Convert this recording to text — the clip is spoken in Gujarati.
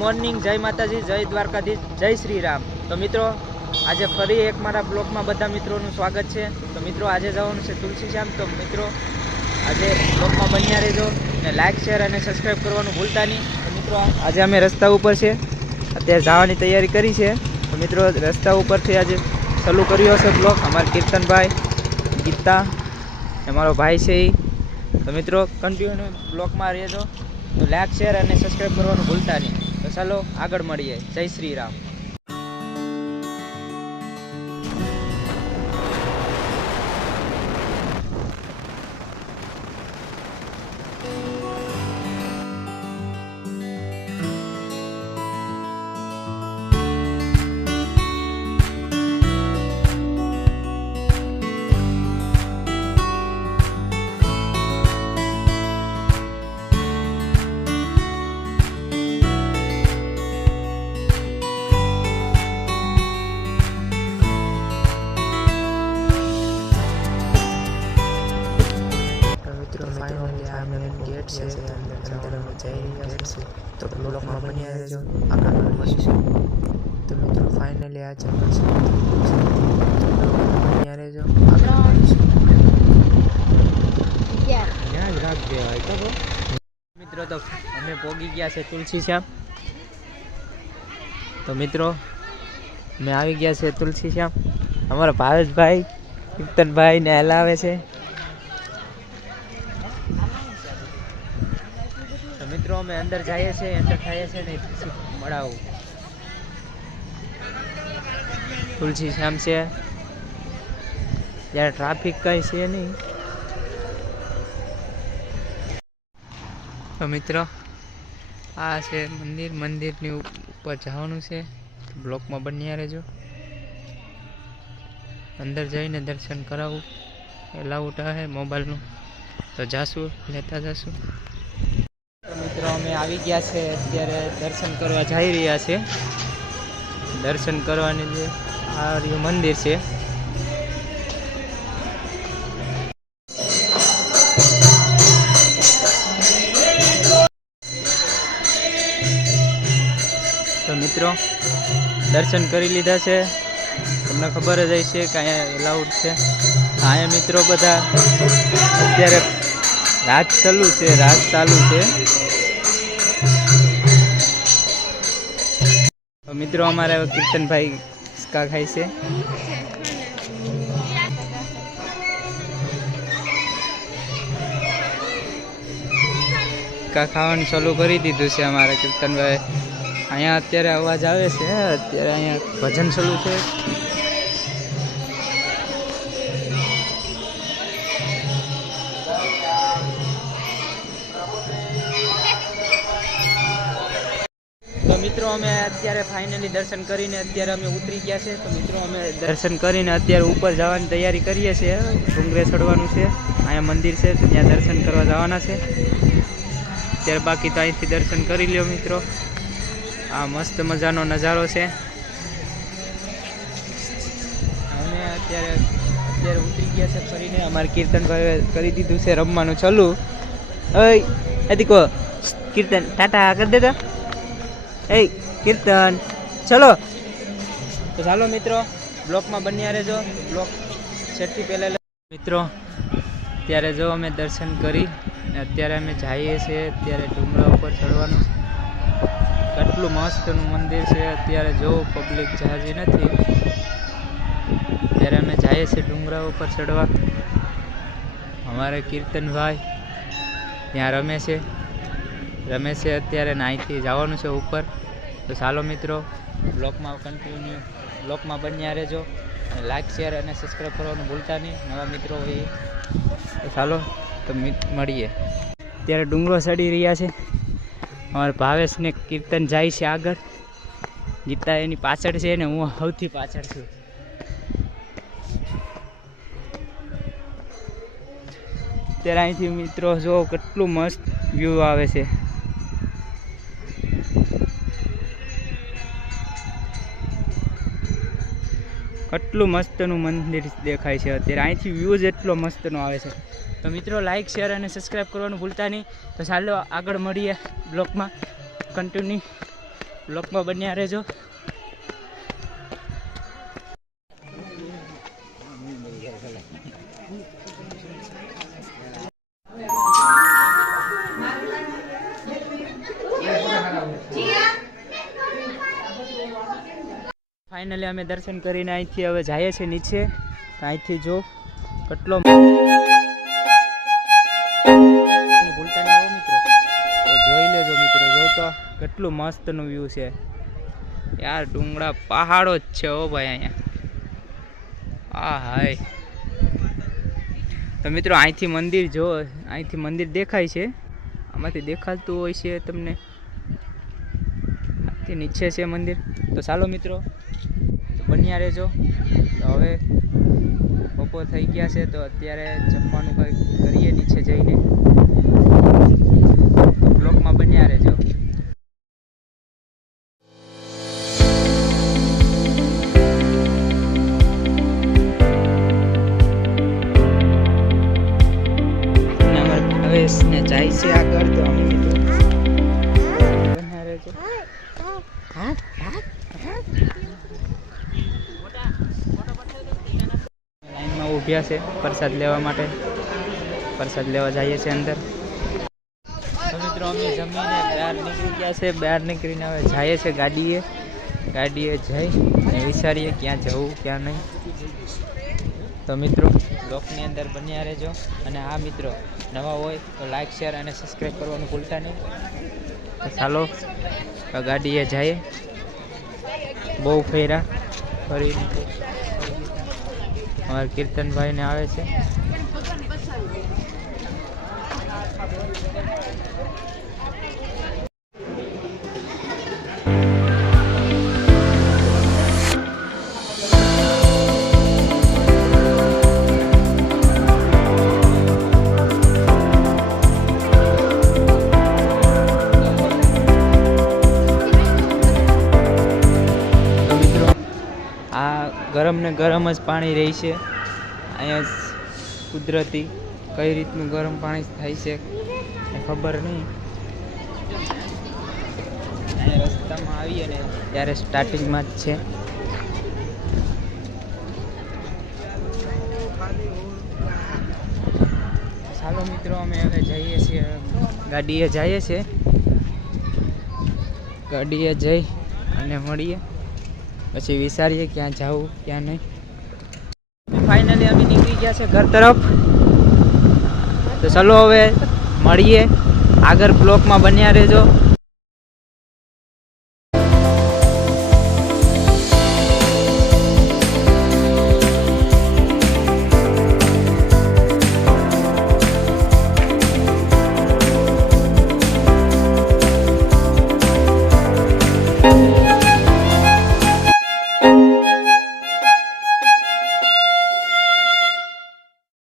મોર્નિંગ, જય માતાજી, જય દ્વારકાધીશ, જય શ્રી રામ તો મિત્રો, આજે ફરી એક મારા બ્લોગમાં બધા મિત્રોનું સ્વાગત છે. તો મિત્રો, આજે જવાનું છે તુલસીશ્યામ. તો મિત્રો, આજે બ્લોગમાં બન્યા રહેજો અને લાઇક શેર અને સબસ્ક્રાઈબ કરવાનું ભૂલતા નહીં. તો મિત્રો, આજે અમે રસ્તા ઉપર છે. અત્યારે જવાની તૈયારી કરી છે. તો મિત્રો, રસ્તા ઉપરથી આજે ચાલુ કર્યો હશે બ્લોગ. અમારા કીર્તનભાઈ, ગીતા મારો ભાઈ છે એ તો મિત્રો કન્ટિન્યુ બ્લોગમાં રહેજો. તો લાઇક શેર અને સબસ્ક્રાઈબ કરવાનું ભૂલતા નહીં. તો ચાલો આગળ મળીએ. જય શ્રી રામ. અંદર અંદર અમે જઈ રહ્યા છીએ તો બ્લોગમાં બન્યા રહેજો આગળ મળીશું તો મિત્રો ફાઇનલી આ જંગલ છે તો બ્લોગમાં બન્યા રહેજો આગળ મળીશું મિત્રો તો અમે પોગી ગયા છે તુલસી શ્યામ તો મિત્રો અમે આવી ગયા છે તુલસી શ્યામ અમારા ભાવેશભાઈ કીર્તનભાઈ ને હલાવે છે તો મિત્રો અમે અંદર જઈએ છીએ એન્ટર થઈએ છીએ ને પછી મળાવું. તુલસી શ્યામ છે. જ્યારે ટ્રાફિક કઈ છે નહીં. તો મિત્રો, આ છે મંદિર. મંદિરની ઉપર જવાનું છે. બ્લોકમાં બન્યા રહેજો. અંદર જઈને દર્શન કરાવું. એલાઉટ હે મોબાઈલનું. તો જાશું, લેતા જશું. આવી ગયા છે, અત્યારે દર્શન કરવા જઈ રહ્યા છે. દર્શન કરવાની જે આ રહ્યું મંદિર છે. તો મિત્રો, દર્શન કરી લીધા છે. તમને ખબર જ હશે કે અહીંયા એલાઉડ છે. અહીંયા મિત્રો બધા અત્યારે રાત ચાલુ છે, રાત ચાલુ છે. મિત્રો, અમારે કીર્તનભાઈ હિસકા ખાય છે. કા ખાવાનું ચાલુ કરી દીધું છે અમારે કીર્તનભાઈ. અહીંયા અત્યારે અવાજ આવે છે અત્યારે અહીંયા ભજન ચાલુ છે. મિત્રો અમે અત્યારે ફાઇનલી દર્શન કરીને અત્યારે અમે ઉતરી ગયા છે. તો મિત્રો અમે દર્શન કરીને અત્યારે ઉપર જવાની તૈયારી કરીએ છીએ. ડુંગરે ચડવાનું છે. અહીંયા મંદિર છે તો ત્યાં દર્શન કરવા જવાના છે. અત્યારે બાકી તો અહીંથી દર્શન કરી લ્યો મિત્રો. આ મસ્ત મજાનો નજારો છે. અમે અત્યારે અત્યારે ઉતરી ગયા છે ફરીને. અમારે કીર્તનભાઈએ કરી દીધું છે રમવાનું. ચાલુ. ઓય કહો કીર્તન. ટાટા કરી દેતા એ કીર્તન. ચલો. તો ચાલો મિત્રો બ્લોકમાં બન્યા રહેજો. બ્લોક સેટથી પહેલાં મિત્રો ત્યારે જો અમે દર્શન કરી અને અત્યારે અમે જઈએ છીએ અત્યારે ડુંગરા ઉપર ચડવાનું. છે કેટલું મસ્તનું મંદિર છે. અત્યારે જો પબ્લિક જાજી નથી. ત્યારે અમે જઈએ છીએ ડુંગરા ઉપર ચડવા. અમારે કીર્તનભાઈ ત્યાં રમે છે. રમે છે અત્યારે ને અહીંથી જવાનું છે ઉપર. તો ચાલો મિત્રો બ્લોકમાં કન્ટિન્યુ બ્લોકમાં બન્યા રહેજો. લાઈક શેર અને સબસ્ક્રાઈબ કરવાનું ભૂલતા નહીં. નવા મિત્રો હોય. તો ચાલો, તો મળીએ. અત્યારે ડુંગરો ચડી રહ્યા છે. અમારે ભાવેશને કીર્તન જાય છે આગળ. ગીતા એની પાછળ છે ને હું સૌથી પાછળ છું. અત્યારે અહીંથી મિત્રો જો કેટલું મસ્ત વ્યૂ આવે છે. કેટલું મસ્તનું મંદિર દેખાય છે અત્યારે. અહીંથી વ્યૂઝ એટલો મસ્તનો આવે છે. તો મિત્રો લાઇક શેર અને સબસ્ક્રાઈબ કરવાનું ભૂલતા નહીં. તો ચાલો આગળ મળીએ બ્લોગમાં કન્ટિન્યુ બ્લોકમાં બન્યા રહેજો. ફાઇનલી અમે દર્શન કરીને અહીંથી હવે જઈએ છીએ નીચે. તો અહીંથી જો કેટલો ભૂલતા નહીં આવો મિત્રો. જોઈ લેજો મિત્રો, જો તો કેટલું મસ્તનું વ્યૂ છે. યાર, ડુંગળા પહાડો જ છે ઓ ભાઈ અહીંયા. આ હાય. તો મિત્રો, અહીંથી મંદિર જો, અહીંથી મંદિર દેખાય છે. આમાંથી દેખાતું હોય છે તમને. નીચે છે મંદિર. તો ચાલો મિત્રો બન્યા રહેજો. તો હવે બપોર થઈ ગયા છે તો અત્યારે જમવાનું કંઈ કરીએ નીચે જઈને. બ્લોકમાં બન્યા રહેજો. અને જાય છે આગળ તો અમે બન્યા રહેજો. લાઈનમાં ઊભ્યા છે પ્રસાદ લેવા માટે. પ્રસાદ લેવા જઈએ છીએ અંદર. મિત્રો, અમે જમીને બહાર નીકળી ગયા છે. બહાર નીકળીને હવે જઈએ છે ગાડીએ. ગાડીએ જઈ અને વિચારીએ ક્યાં જવું, ક્યાં નહીં. તો મિત્રો, બ્લોકની અંદર બન્યા રહેજો. અને આ મિત્રો, નવા હોય તો લાઇક શેર અને સબસ્ક્રાઈબ કરવાનું ભૂલતા નહીં. ચાલો ગાડીએ જઈએ. બહુ ફેરા ફરીને. અમારા કીર્તનભાઈને આવે છે. ગરમ ને ગરમ જ પાણી રહેશે અહીંયા કુદરતી કઈ રીતનું ગરમ પાણી થાય છે ખબર નહીં. રસ્તામાં આવીએ ને ત્યારે સ્ટાર્ટિંગમાં જ છે. ચાલો મિત્રો, અમે હવે જઈએ છીએ. ગાડીએ જઈએ છીએ. ગાડીએ જઈ અને મળીએ. પછી વિચારીએ ક્યાં જવું ક્યાં નહીં. ફાઇનલી અમે નીકળી ગયા છે ઘર તરફ. તો ચલો હવે મળીએ. આગળ બ્લોકમાં બન્યા રહેજો.